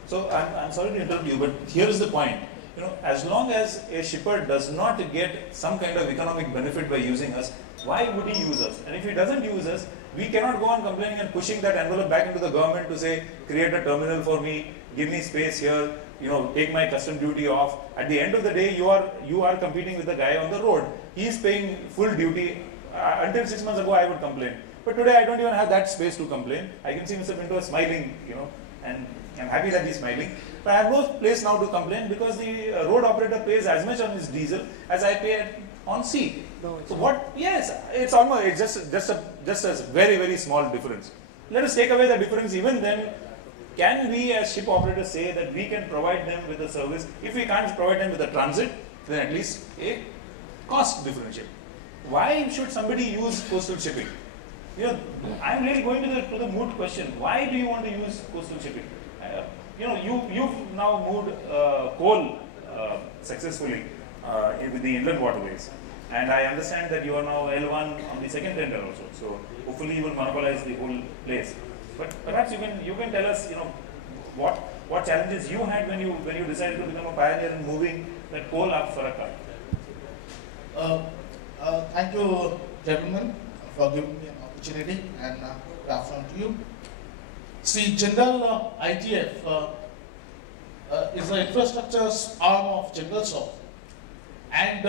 So I'm sorry to interrupt you, but here is the point. You know, as long as a shipper does not get some kind of economic benefit by using us, why would he use us? And if he doesn't use us, we cannot go on complaining and pushing that envelope back into the government to say, create a terminal for me, give me space here, you know, take my custom duty off. At the end of the day, you are competing with the guy on the road. He is paying full duty. Until 6 months ago, I would complain. But today, I don't even have that space to complain. I can see Mr. Pinto smiling, you know, and I'm happy that he's smiling. But I have no place now to complain because the road operator pays as much on his diesel as I pay on sea. So what? Yes, it's almost, it's just a very, very small difference. Let us take away the difference. Even then, can we as ship operators say that we can provide them with a service? If we can't provide them with a transit, then at least a cost differential. Why should somebody use coastal shipping? You know, I'm really going to the moot question. Why do you want to use coastal shipping? You know, you've now moved coal successfully with the inland waterways, and I understand that you are now L1 on the second tender also. So hopefully you will monopolize the whole place. But perhaps you can tell us, you know, what challenges you had when you decided to become a pioneer in moving that coal up for a car. Thank you, gentlemen, for giving me an opportunity, and good afternoon to you. See, General IGF is the infrastructure arm of General Soft, and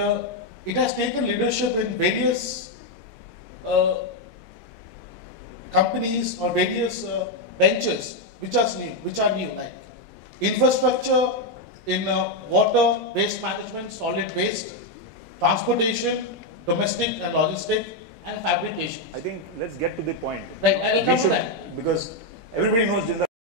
it has taken leadership in various companies or various ventures which are new, like infrastructure in water, waste management, solid waste, transportation, domestic and logistic, and fabrication. I think let's get to the point. Right, I will come to that. Because everybody knows